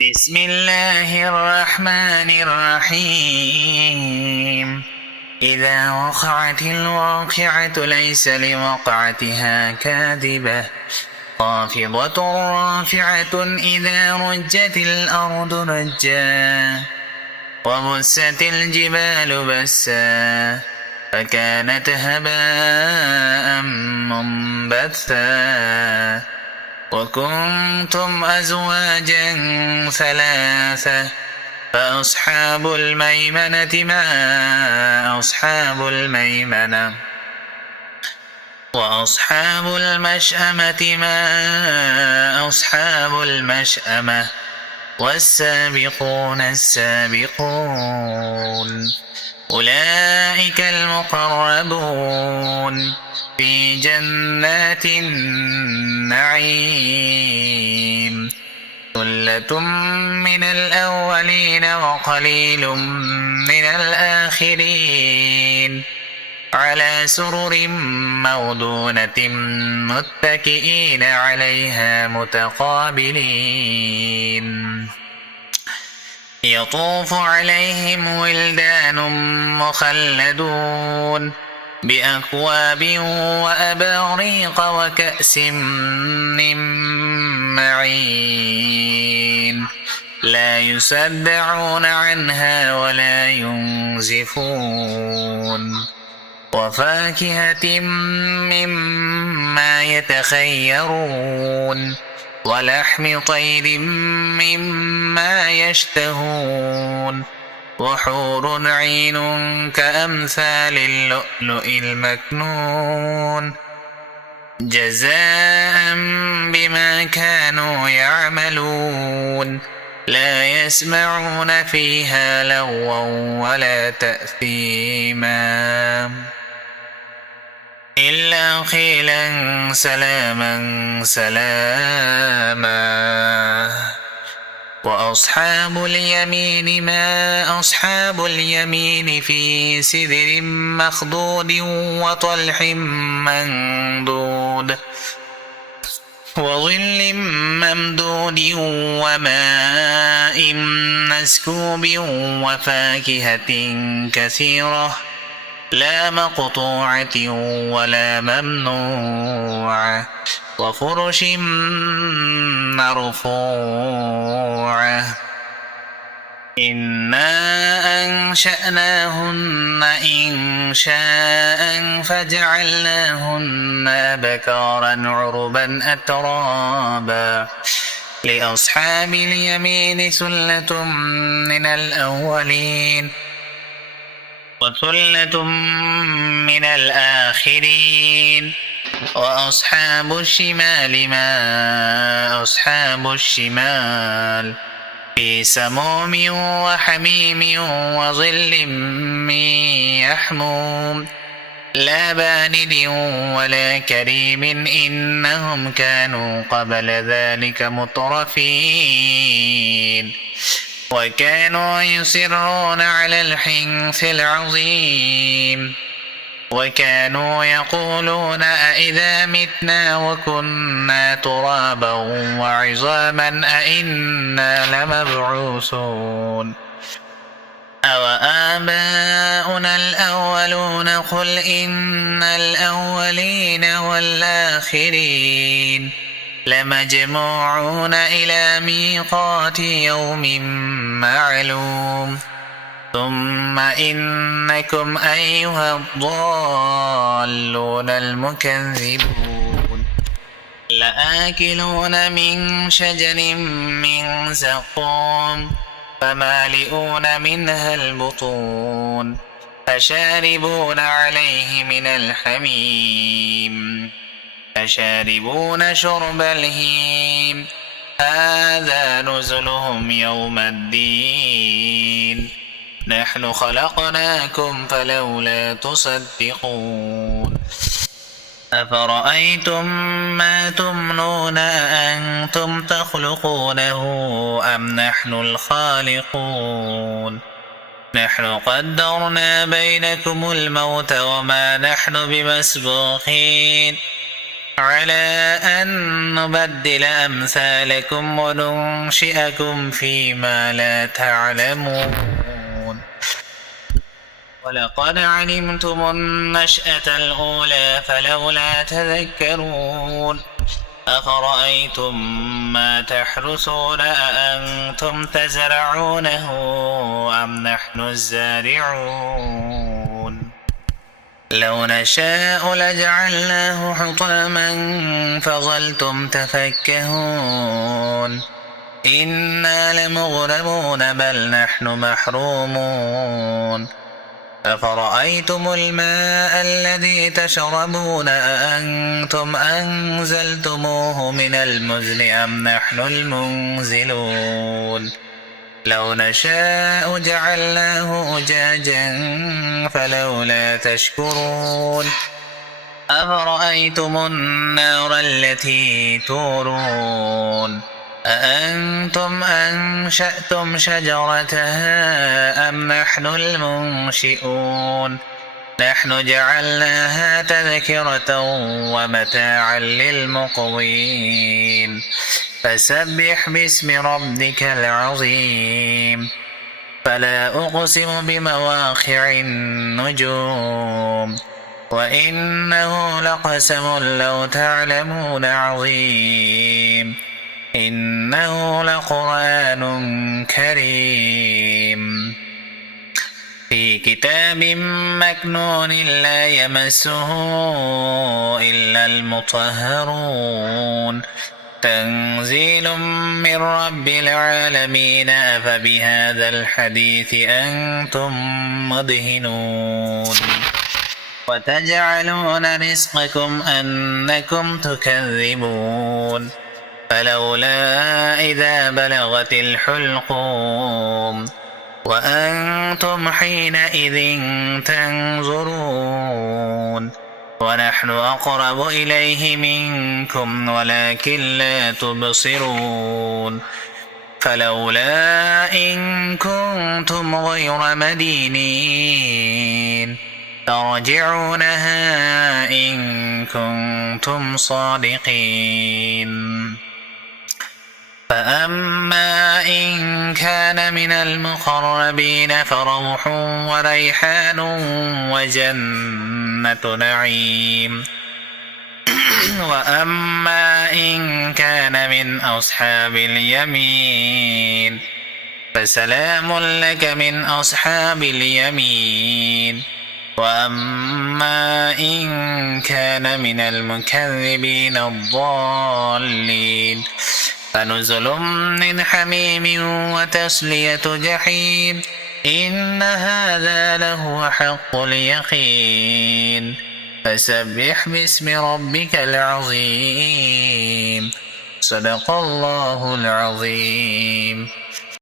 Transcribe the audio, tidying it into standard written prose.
بسم الله الرحمن الرحيم. إذا وقعت الواقعة ليس لوقعتها كاذبة خافضة رافعة إذا رجت الأرض رجا وبست الجبال بسا فكانت هباء منبثا وكنتم أزواجا ثلاثة فأصحاب الميمنة ما أصحاب الميمنة وأصحاب المشأمة ما أصحاب المشأمة والسابقون السابقون أولئك المقربون في جنات النعيم ثلة من الأولين وقليل من الآخرين على سرر موضونة متكئين عليها متقابلين يطوف عليهم ولدان مخلدون بأكواب وأباريق وكأس من معين لا يصدعون عنها ولا ينزفون وفاكهة مما يتخيرون ولحم طير مما يشتهون وحور عين كأمثال اللؤلؤ المكنون جزاء بما كانوا يعملون لا يسمعون فيها لغوا ولا تأثيما إلا قيلا سلاما سلاما وأصحاب اليمين ما أصحاب اليمين في سدر مخضود وطلح منضود وظل ممدود وماء مسكوب وفاكهة كثيرة لا مقطوعة ولا ممنوعة وفرش مرفوعة إنا أنشأناهن إنشاء فجعلناهن أبكارا عربا أترابا لأصحاب اليمين ثلة من الأولين وثلة من الآخرين وأصحاب الشمال ما أصحاب الشمال في سموم وحميم وظل من يحموم لا بارد ولا كريم إنهم كانوا قبل ذلك مترفين وكانوا يصرون على الحنث العظيم وكانوا يقولون أئذا متنا وكنا ترابا وعظاما أئنا لمبعوثون أوآباؤنا الأولون قل إن الأولين والآخرين لمجموعون إلى ميقات يوم معلوم ثم إنكم أيها الضالون المكذبون لآكلون من شجر من زقوم فمالئون منها البطون فشاربون عليه من الحميم فشاربون شرب الهيم هذا نزلهم يوم الدين نحن خلقناكم فلولا تصدقون أفرأيتم ما تمنون أأنتم تخلقونه أم نحن الخالقون نحن قدرنا بينكم الموت وما نحن بمسبوقين على أن نبدل أمثالكم وننشئكم فيما لا تعلمون ولقد علمتم النشأة الأولى فلولا تذكرون أفرأيتم ما تحرثون أأنتم تزرعونه أم نحن الزارعون لو نشاء لجعلناه حطاما فظلتم تفكهون إنا لمغرمون بل نحن محرومون أفرأيتم الماء الذي تشربون أأنتم أنزلتموه من المزن أم نحن المنزلون لو نشاء جعلناه أجاجا فلولا تشكرون أفرأيتم النار التي تورون أأنتم أنشأتم شجرتها أم نحن المنشئون نحن جعلناها تذكرة ومتاعا للمقوين فسبح باسم ربك العظيم فلا أقسم بمواقع النجوم وإنه لقسم لو تعلمون عظيم إنه لقرآن كريم في كتاب مكنون لا يمسه إلا المطهرون تنزيل من رب العالمين أفبهذا الحديث أنتم مدهنون وتجعلون رزقكم أنكم تكذبون فلولا إذا بلغت الحلقوم وأنتم حينئذ تنظرون ونحن أقرب إليه منكم ولكن لا تبصرون فلولا إن كنتم غير مدينين ترجعونها إن كنتم صادقين فأما إن كان من المقربين فروح وريحان وجنة نعيم وأما إن كان من أصحاب اليمين فسلام لك من أصحاب اليمين وأما إن كان من المكذبين الضالين فنزل من حميم وتسلية جحيم إن هذا لهو حق اليقين فسبح باسم ربك العظيم صدق الله العظيم.